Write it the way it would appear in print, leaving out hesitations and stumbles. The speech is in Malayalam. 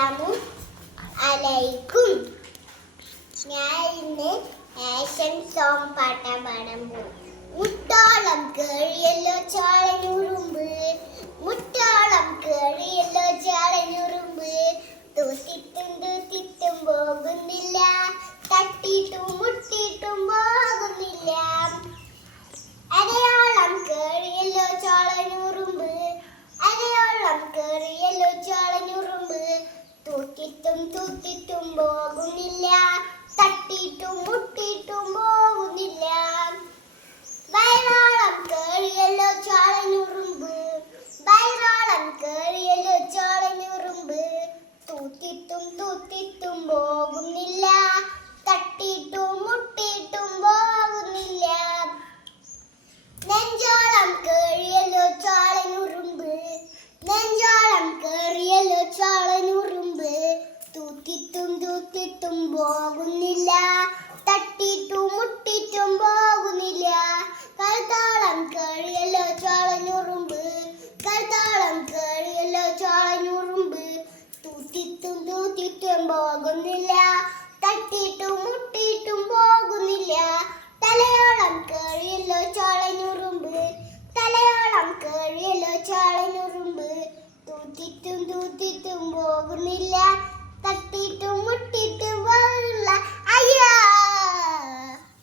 അസ്സലാമു അലൈക്കും. ഞാൻ ഇന്ന് ആക്ഷൻ സോങ് പാട്ടാൻ പാടാൻ പോകും. മുട്ടോളം കേറിയല്ലോ ചാളനുറുമ്പ്, മുട്ടോളം കേറിയല്ലോ ചാളനുറുമ്പ്, തൂത്തിട്ടും പോകുന്നില്ല, തട്ടിയിട്ടും മുട്ടിയിട്ടും പോകുന്നില്ല. അരയോളം കേറിയല്ലോ ചാളനുറുമ്പ്, അരയോളം കേറിയല്ലോ ചാളനുറുമ്പ്, തൂത്തിട്ടും പോകുന്നില്ല, തട്ടിയിട്ടും മുട്ടിയിട്ടും പോകുന്നില്ല. വയറോളം കേറിയല്ലോ ചാളനുറുമ്പ്, വയറോളം കേറിയല്ലോ ചാളനുറുമ്പ്, തൂത്തിട്ടും പോകുന്നില്ല, തട്ടിയിട്ടും മുട്ടിയിട്ടും പോകുന്നില്ല. നെഞ്ചോളം കേറിയല്ലോ ചാളനുറുമ്പ്, നെഞ്ചോളം കേറിയല്ലോ ചാളനുറുമ്പ്, തൂത്തിട്ടും പോകുന്നില്ല, തട്ടിയിട്ടും മുട്ടിയിട്ടും പോകുന്നില്ല. കഴുത്തോളം കേറിയല്ലോ ചാളനുറുമ്പ്, കഴുത്തോളം കേറിയല്ലോ ചാളനുറുമ്പ്, തൂത്തിട്ടും പോകുന്നില്ല, തട്ടിയിട്ടും മുട്ടിയിട്ടും പോകുന്നില്ല. തലയോളം കേറിയല്ലോ ചാളനുറുമ്പ്, തലയോളം കേറിയല്ലോ ചാളനുറുമ്പ്, തൂത്തിട്ടും പോകുന്നില്ല, തട്ടിയിട്ടും മുട്ടിയിട്ടും